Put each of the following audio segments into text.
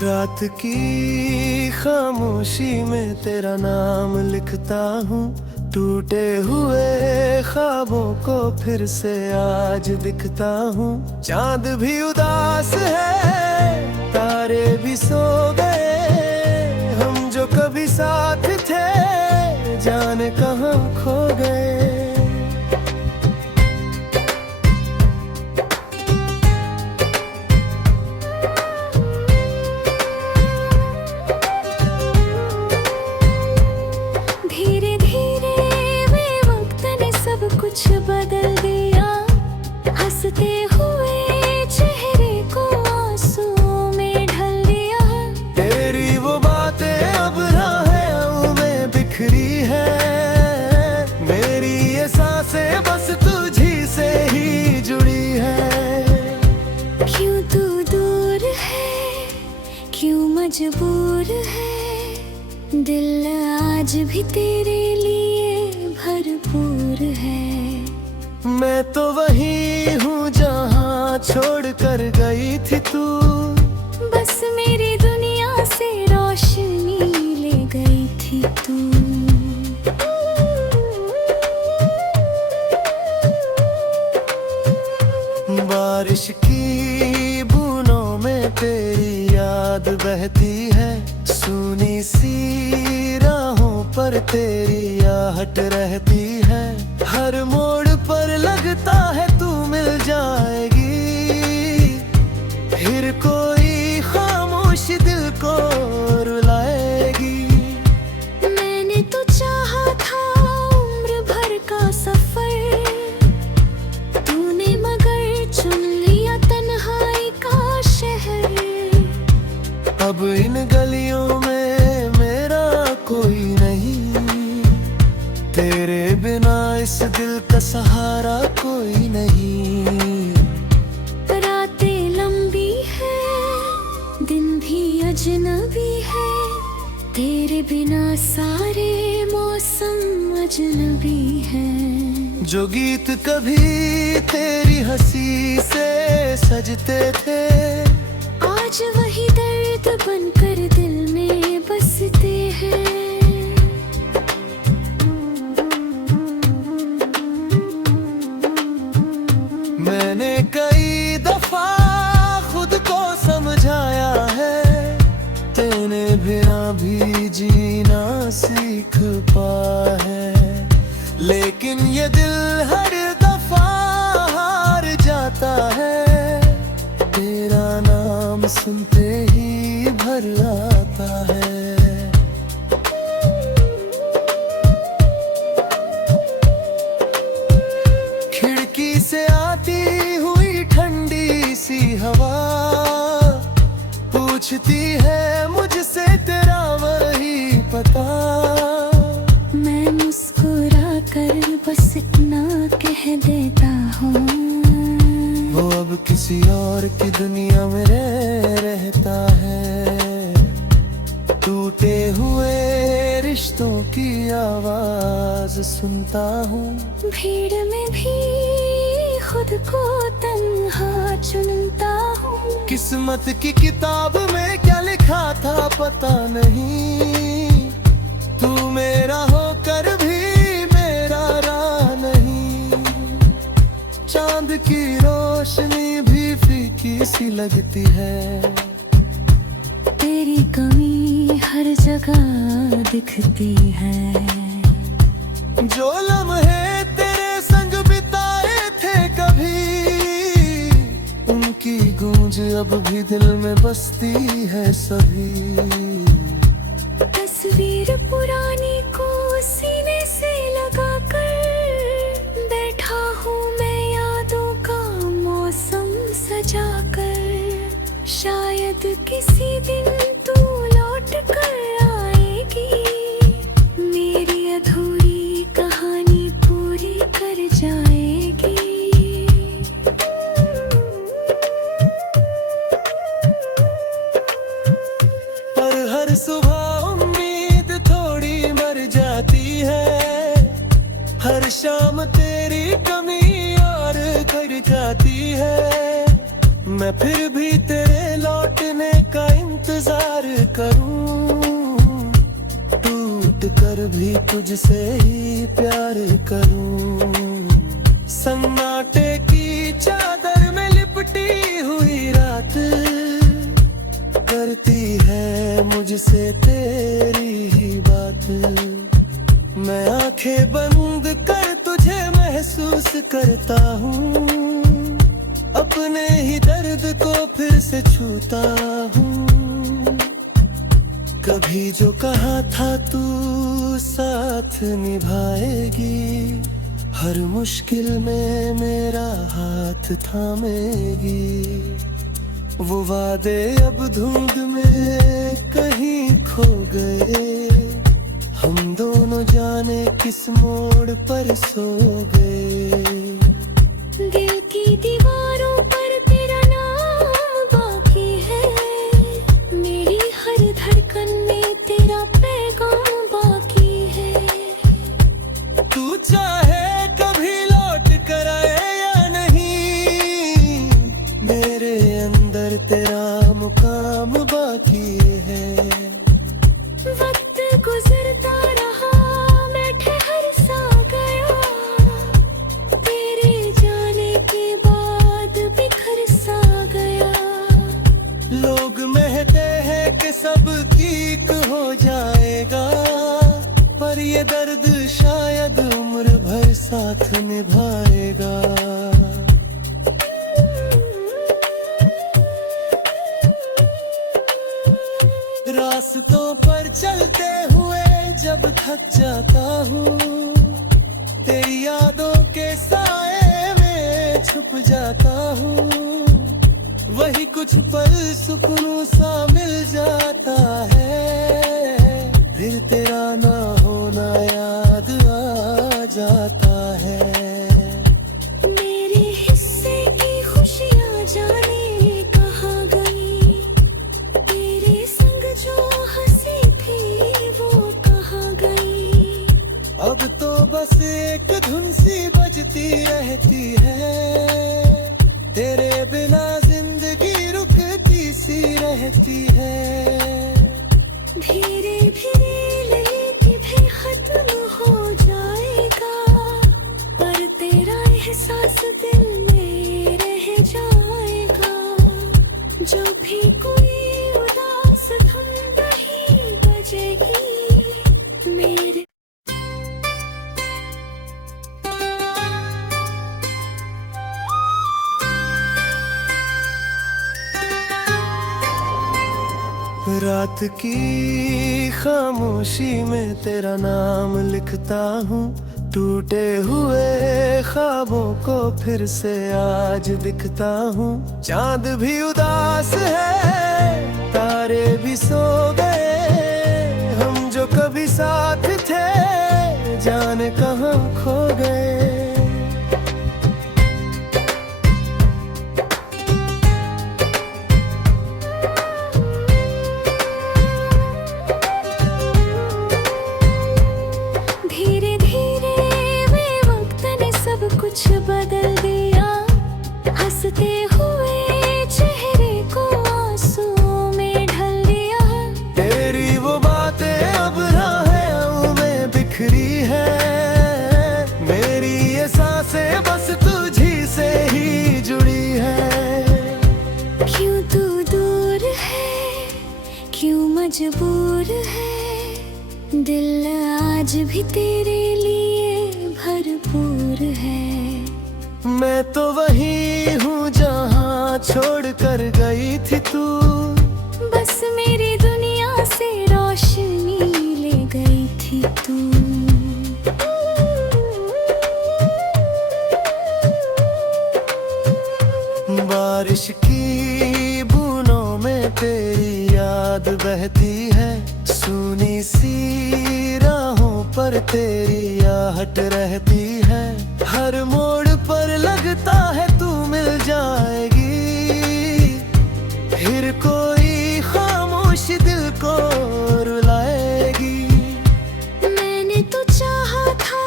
रात की खामोशी में तेरा नाम लिखता हूँ, टूटे हुए ख्वाबों को फिर से आज दिखता हूँ। चांद भी उदास है, तारे भी सो गए, हम जो कभी साथ थे जाने कहाँ खो गए। कुछ बदल दिया, हंसते हुए चेहरे को आंसुओं में ढल दिया। तेरी वो बातें अब राहों में बिखरी है, मेरी ये सांसें बस तुझी से ही जुड़ी है। क्यों तू दूर है, क्यों मजबूर है, दिल आज भी तेरे लिए भरपूर है। मैं तो वही हूँ जहाँ छोड़ कर गई थी तू, बस मेरी दुनिया से रोशनी ले गई थी तू। बारिश की बूंदों में तेरी याद बहती है, सूनी सी राहों पर तेरी आहट रहती है। हर मोड़ पर लगता है तू मिल जाएगी, फिर कोई खामोश दिल को रुलाएगी। मैंने तो चाहा था उम्र भर का सफर, तूने मगर चुन लिया तन्हाई का शहर। अब इन गलियों में मेरा कोई नहीं, तेरे बिना इस दिल का सहारा कोई नहीं। रातें लंबी है, दिन भी अजनबी है, तेरे बिना सारे मौसम अजनबी है। जो गीत कभी तेरी हंसी से सजते थे, आज वही दर्द बनकर दिल में बसते हैं। मैंने कई दफा खुद को समझाया है, तेरे बिना भी जीना सीख पाया है। लेकिन ये दिल हर दफा हार जाता है, तेरा नाम सुनते ही भर आता है। खिड़की से आती हुई ठंडी सी हवा पूछती है मुझसे तेरा वही पता। मैं मुस्कुरा कर बस इतना कह देता हूँ, वो अब किसी और की दुनिया में रहता है। टूटे हुए रिश्तों की आवाज सुनता हूँ, भीड़ में भी खुद को तन्हा चुनता हूँ। किस्मत की किताब में क्या लिखा था पता नहीं, तू मेरा होकर भी मेरा राह नहीं। चांद की रोशनी भी फीकी सी लगती है, तेरी कमी हर जगह दिखती है। जो लम्हे तेरे संग बिताए थे कभी, उनकी गूंज अब भी दिल में बसती है सभी। तस्वीर पुरानी को सीने से लगा कर बैठा हूँ मैं, यादों का मौसम सजा कर। शायद किसी दिन तू लौट कर आएगी, मेरी अधूरी कहानी पूरी कर जाएगी। पर हर सुबह उम्मीद थोड़ी मर जाती है, हर शाम तेरी कमी और कर जाती है। मैं फिर भी तेरे लौटने का इंतजार करूं, टूट कर भी तुझसे ही प्यार करूं। सन्नाटे की चादर में लिपटी हुई रात करती है मुझसे तेरी ही बात। मैं आंखें बंद कर तुझे महसूस करता हूँ, अपने ही दर्द को फिर से छूता हूँ। कभी जो कहा था तू साथ निभाएगी, हर मुश्किल में मेरा हाथ थामेगी। वो वादे अब धुंध में कहीं खो गए, हम दोनों जाने किस मोड़ पर सो गए। दिल की दीवारों पर तेरा नाम बाकी है, मेरी हर धड़कन में तेरा पैगाम बाकी है। तू चाहे कभी लौट कर आए या नहीं, मेरे अंदर तेरा मुकाम बाकी है। वक्त गुजरता रहा, मैं ठहर सा गया, तेरे जाने के बाद बिखर सा गया। लोग महते हैं कि सब ठीक हो जाएगा, पर ये दर्द शायद उम्र भर साथ निभाएगा। रास्तों पर चलते हुए जब थक जाता हूँ, तेरी यादों के साए में छुप जाता हूँ। वही कुछ पल सुकून सा मिल जाता है, फिर तेरा ना होना याद आ जाता है। मेरे हिस्से की खुशियाँ जाने कहाँ गई, तेरे संग जो हंसी थी वो कहाँ गई। अब तो बस एक धुन सी बजती रहती है, तेरे बिना जिंदगी रुकती सी रहती है। धीरे धीरे लेके भी खत्म हो जाएगा, पर तेरा एहसास दिल में रह जाएगा। जब भी कोई उदास धुन नहीं बजेगी मेरे। रात की खामोशी में तेरा नाम लिखता हूँ, टूटे हुए ख्वाबों को फिर से आज दिखता हूँ। चांद भी उदास है, तारे भी सो गए, हम जो कभी साथ थे जाने कहाँ खो गए। कुछ बदल दिया, हंसते हुए चेहरे को आंसुओं में ढल दिया। तेरी वो बातें अब राहों में बिखरी है, मेरी ये सांसें बस तुझी से ही जुड़ी है। क्यों तू दूर है, क्यों मजबूर है, दिल आज भी तेरे लिए भरपूर है। मैं तो वही हूँ जहाँ छोड़ कर गई थी तू, बस मेरी दुनिया से रोशनी ले गई थी तू। बारिश की बूंदों में तेरी याद बहती है, सूनी सी राहों पर तेरी आहट रहती है। हर मोड़ पर लगता है तू मिल जाएगी, फिर कोई खामोश दिल को रुलाएगी। मैंने तो चाहा था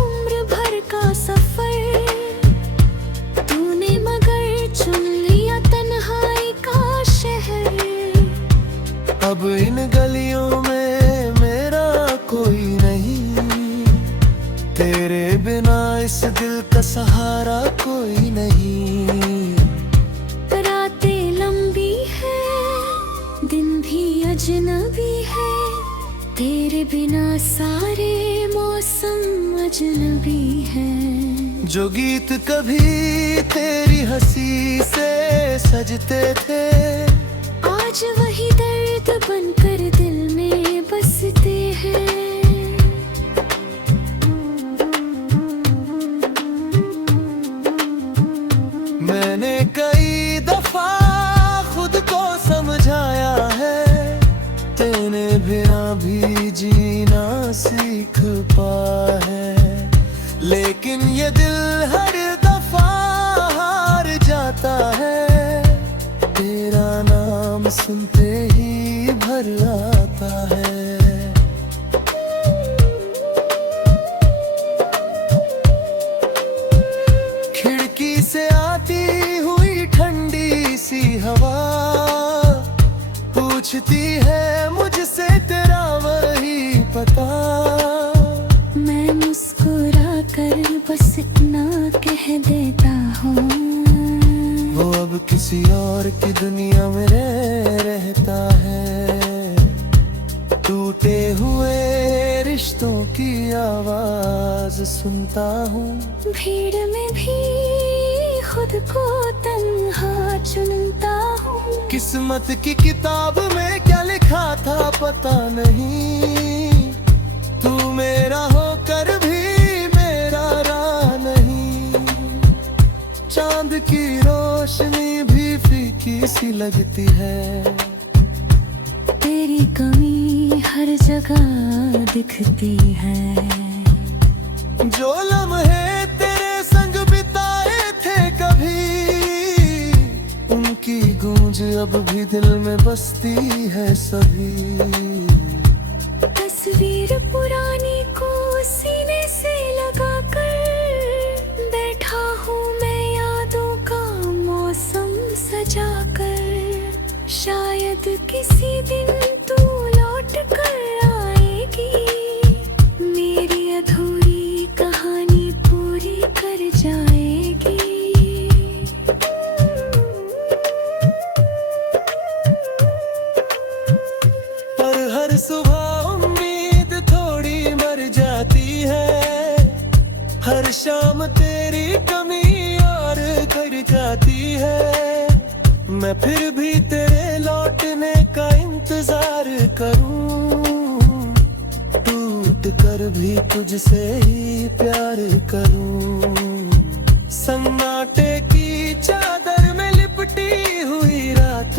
उम्र भर का सफर, तूने मगर चुन लिया तन्हाई का शहर। अब इन सारे मौसम अजनबी हैं। जो गीत कभी तेरी हंसी से सजते थे, आज वही दर्द बनकर दिल में बसते हैं। मैंने कई दफा खुद को समझाया है, तेरे बिना भी जीना सीख पाया है। लेकिन ये दिल हर दफा हार जाता है, तेरा नाम सुनते ही भर आता है। खिड़की से आती हुई ठंडी सी हवा पूछती है मुझसे तेरा वही पता। मैं मुस्कुरा कर बस इतना कह देता हूँ, वो अब किसी और की दुनिया में रहता है। टूटे हुए रिश्तों की आवाज सुनता हूँ, भीड़ में भी खुद को तन्हा चुनता हूँ। किस्मत की किताब में क्या लिखा था पता नहीं, तू मेरा होकर भी मेरा राह नहीं। चांद की रोशनी भी फीकी सी लगती है, तेरी कमी हर जगह दिखती है। जो लम्हे तेरे संग बिताए थे कभी, उनकी गूंज अब भी दिल में बसती है सभी। तस्वीर पुरानी को सीने से लगा कर बैठा हूँ मैं, यादों का मौसम सजा कर। शायद किसी दिन तू लौट कर आएगी, मेरी अधूरी कहानी पूरी कर जाएगी। पर हर सुबह उम्मीद थोड़ी मर जाती है, हर शाम तेरी कमी और कर जाती है। मैं फिर भी तेरे लौटने का इंतजार करूं, टूट कर भी तुझसे ही प्यार करूं। सन्नाटे की चादर में लिपटी हुई रात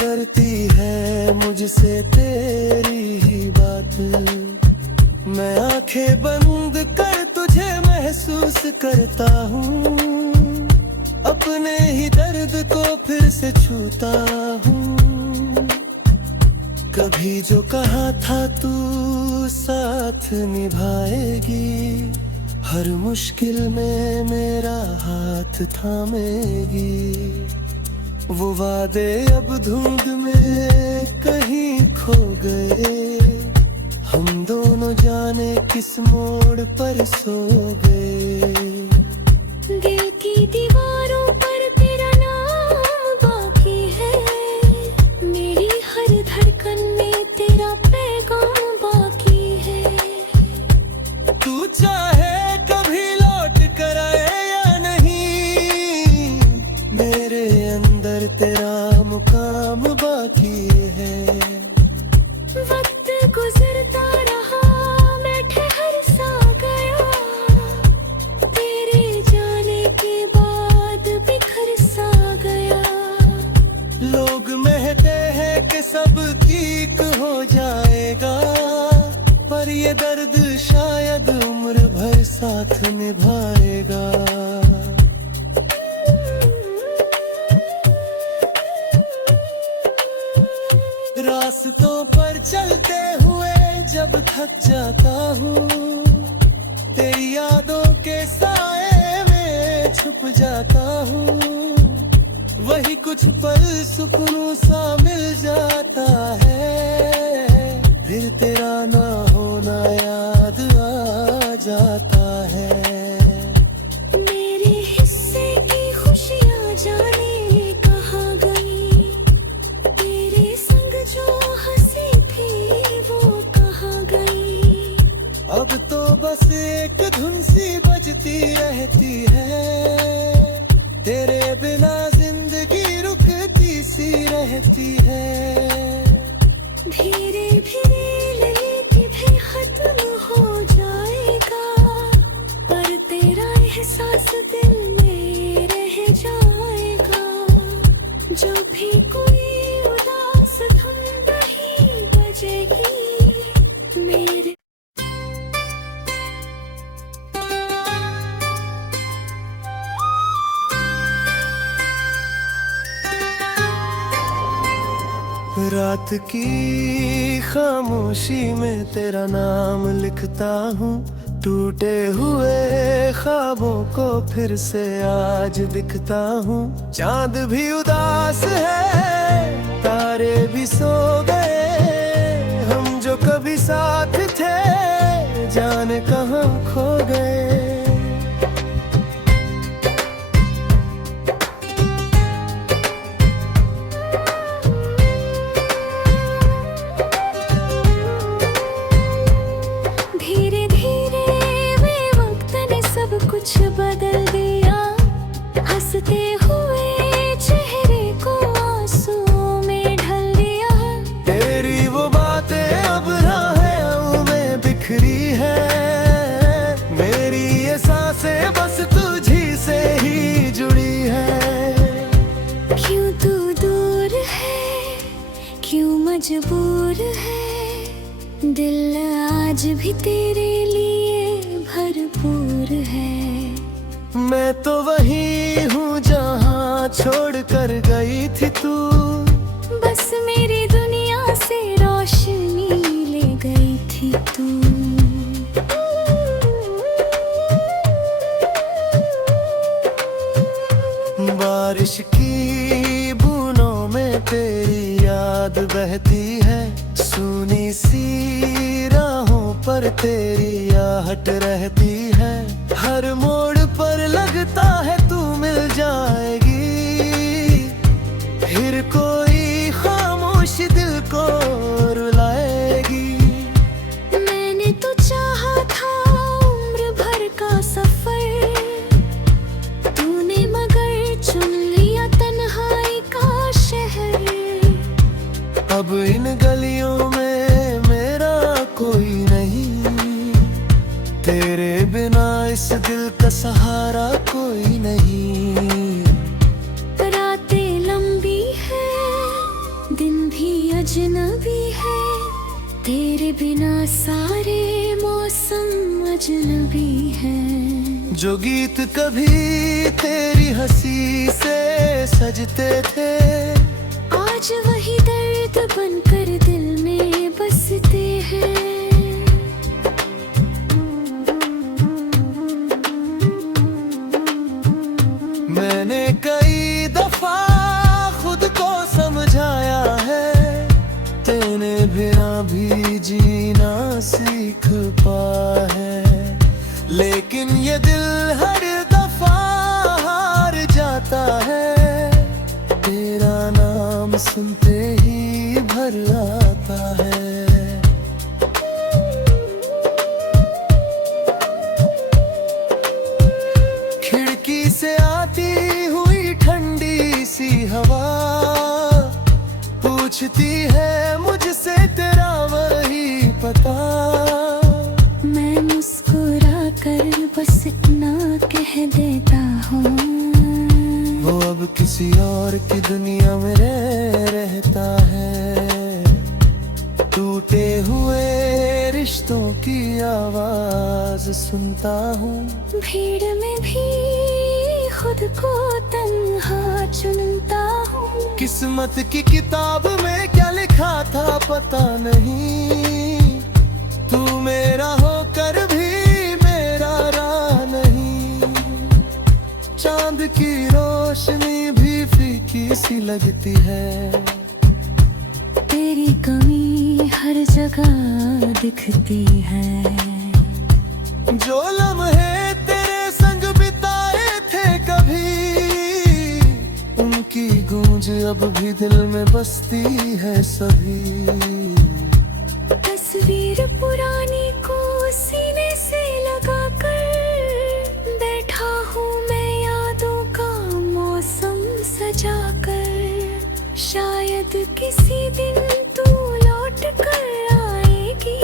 करती है मुझसे तेरी ही बात। मैं आंखें बंद कर तुझे महसूस करता हूँ, अपने ही दर्द को फिर से छूता हूँ। कभी जो कहा था तू साथ निभाएगी, हर मुश्किल में मेरा हाथ थामेगी। वो वादे अब धुंध में कहीं खो गए, हम दोनों जाने किस मोड़ पर सो गए। दिल की दीवारों पर तेरा नाम बाकी है, मेरी हर धड़कन में तेरा पैगाम बाकी है। तू चाहे कभी लौट कर आए या नहीं, मेरे अंदर तेरा मुकाम बाकी है। वक्त गुजरता रहा, मैं ठहर सा गया, तेरे जाने के बाद बिखर सा गया। लोग महते हैं कि सब ठीक हो जाएगा, पर ये दर्द शायद उम्र भर साथ निभाएगा। रास्तों पर चलते हुए जब थक जाता हूँ, तेरी यादों के साए में छुप जाता हूँ। वही कुछ पल सुकून सा मिल जाता है, फिर तेरा ना होना याद आ जाता है। मेरे हिस्से की खुशियाँ जाने कहाँ गई, तेरे संग जो हंसी थी वो कहाँ अब तो बस एक धुन सी बजती रहती है, तेरे बिना जिंदगी रुकती सी रहती है। धीरे धीरे लेके भी खत्म हो जाएगा, पर तेरा एहसास दिल में रह जाएगा। जब भी कोई उदास धुन नहीं बजेगी मेरे रात की खामोशी में तेरा नाम लिखता हूँ, टूटे हुए ख्वाबों को फिर से आज दिखता हूँ। चांद भी उदास है, तारे भी सो गए, हम जो कभी साथ थे जाने कहाँ खो गए। कुछ बदल दिया, हंसते हुए चेहरे को आंसुओं में ढल दिया। तेरी वो बातें अब राहों में बिखरी है, मेरी ये सांसें बस तुझी से ही जुड़ी है। क्यों तू दूर है, क्यों मजबूर है, दिल आज भी तेरे लिए भरपूर है। मैं तो वही हूँ जहाँ छोड़ कर गई थी तू, बस मेरी दुनिया से रोशनी ले गई थी तू। बारिश की बूंदों में तेरी याद बहती है, सूनी सी राहों पर तेरी आहट रहती है। हर मोड़ पर लगता है तू मिल जाएगी, फिर कोई खामोश दिल को रुलाएगी। मैंने तो चाहा था उम्र भर का सफर, तूने मगर चुन लिया तन्हाई का शहर। अब इन गलियों में मेरा कोई नहीं, तेरे बिना इस दिल का सहारा कोई नहीं। रातें लंबी है, दिन भी अजनबी है, तेरे बिना सारे मौसम अजनबी है। जो गीत कभी तेरी हंसी से सजते थे, आज वही दर्द बनकर दिल में बसते हैं। मैंने कई दफा खुद को समझाया है, तेरे बिना भी जीना सीख पाया है। लेकिन ये दिल हर दफा हार जाता है, तेरा नाम सुनते ही भर आता है। खिड़की से आती हुई ठंडी सी हवा पूछती है मुझसे तेरा वही पता। मैं मुस्कुरा कर बस इतना कह देता हूँ, वो अब किसी और की दुनिया में रहता है। टूटे हुए रिश्तों की आवाज सुनता हूँ, भीड़ में भी खुद को तन्हा चुनता हूँ। किस्मत की किताब में क्या लिखा था पता नहीं, तू मेरा होकर भी मेरा राह नहीं। चांद की रोशनी भी फीकी सी लगती है, तेरी कमी हर जगह दिखती है। जो लम्हे तेरे संग बिताए थे कभी, उनकी गूंज अब भी दिल में बसती है सभी। तस्वीर पुरानी को सी किसी दिन तू लौट कर आएगी,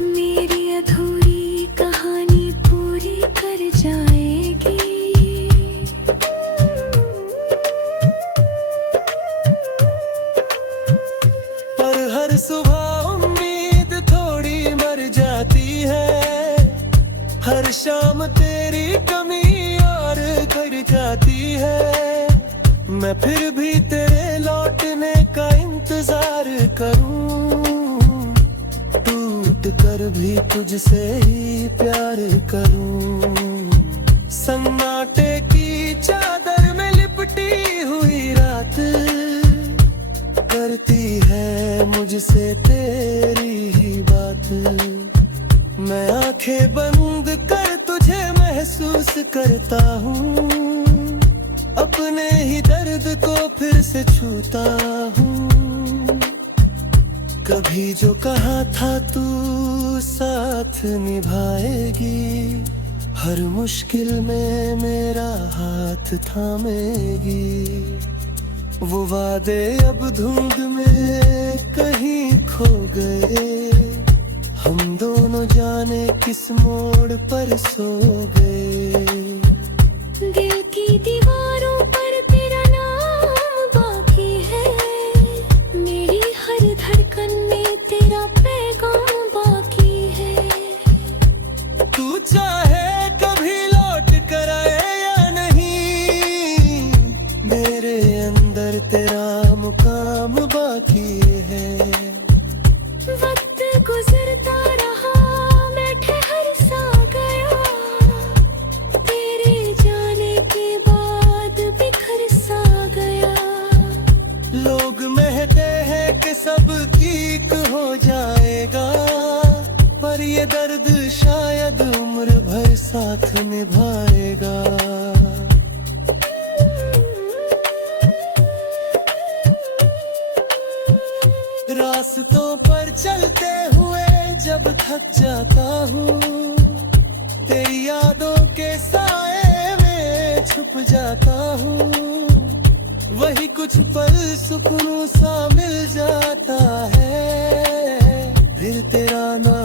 मेरी अधूरी कहानी पूरी कर जाएगी। पर हर सुबह उम्मीद थोड़ी मर जाती है, हर शाम तेरी कमी और घर जाती है। मैं फिर भी तेरे लौटने का इंतजार करूं, टूट कर भी तुझसे ही प्यार करूं। सन्नाटे की चादर में लिपटी हुई रात करती है मुझसे तेरी ही बात। मैं आंखें बंद कर तुझे महसूस करता हूँ, अपने ही दर्द को फिर से छूता हूँ। कभी जो कहा था तू साथ निभाएगी, हर मुश्किल में मेरा हाथ थामेगी। वो वादे अब धुंध में कहीं खो गए, हम दोनों जाने किस मोड़ पर सो गए। दिल की दीवारों पर तेरा नाम बाकी है, मेरी हर धड़कन में तेरा पैगाम बाकी है। तू चाहे कभी लौट कर आए या नहीं, मेरे अंदर तेरा मुकाम बाकी है। वक्त गुजरता रहा, मैं ठहर सा गया, तेरे जाने के बाद बिखर सा गया। लोग महते हैं कि सब ठीक हो जाएगा, पर ये दर्द शायद उम्र भर साथ निभाएगा। रास्तों पर चलते हुए जब थक जाता हूँ, तेरी यादों के साए में छुप जाता हूँ। वही कुछ पल सुकून सा मिल जाता है, फिर तेरा नाम